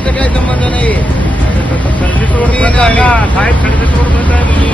आमचा काही संबंध नाही. सर्व्हिस रोड बंद आहे ना साहेब, सर्व्हिस रोड बंद आहे.